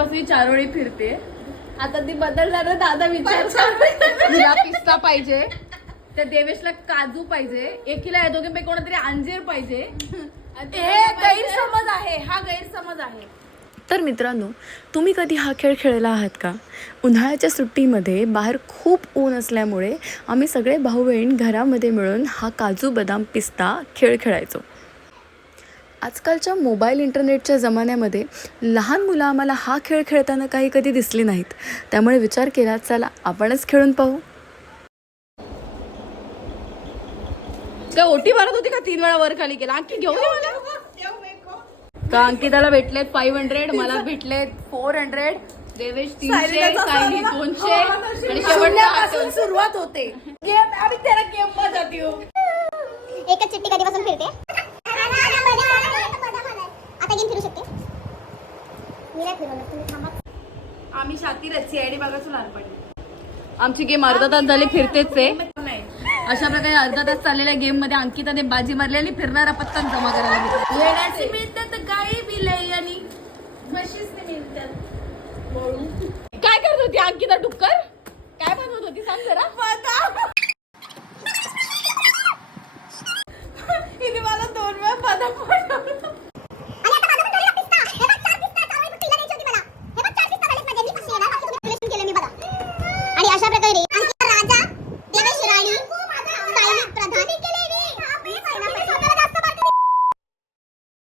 दिवसापासून चारोळी फिरते. आता ती बदलणार दादा विचार. तिला पिस्ता पाहिजे, त्या देवेशला काजू पाहिजे, एकीला या दोघींपैकी कोणतरी अंजीर पाहिजे. गैरसमज आहे, हा गैरसमज आहे. तर मित्रांनो, तुम्ही कधी हा खेळ खेळला आहात का? उन्हाळ्याच्या सुट्टीमध्ये बाहेर खूप ऊन असल्यामुळे आम्ही सगळे भाऊ बहीण घरामध्ये मिळून हा काजू बदाम पिस्ता खेळ खेळायचो. आजकालच्या मोबाईल इंटरनेटच्या जमान्यामध्ये लहान मुलं आम्हाला हा खेळ खेळताना काही कधी दिसली नाहीत. त्यामुळे विचार केला, चला आपणच खेळून पाहू. काय ओटी मारत होती का 3 वेळा वर खाली केला? अंकी घेऊन ये मला. तर अंकिताला भेटलेत 500, मला भेटलेत 400, देवेश 300, सायली 200 आणि शेवटपासून सुरुवात होते गेम. आम्ही त्याला गेम मध्ये जातो. एकच चिट्टी कधीपासून फिरते. आता गेम फिरू शकते. मी नाही फिरवणार, तुम्ही थांबा. आम्ही शातीर सीआयडी बघायचो लहानपणी. आमची गेम अर्धा तास झाली फिरतेच आहे. अशा प्रकारे अर्धा तास चाललेल्या गेम मध्ये अंकिताने बाजी मारली आणि फिरणारा पत्ता जमा करायला घेतला. येण्याची मिळतात गाई बिलाई आणि म्हशीसने मिळतात. काय करत होती अंकिता? डुक्कर काय बनवत होती सांग जरा.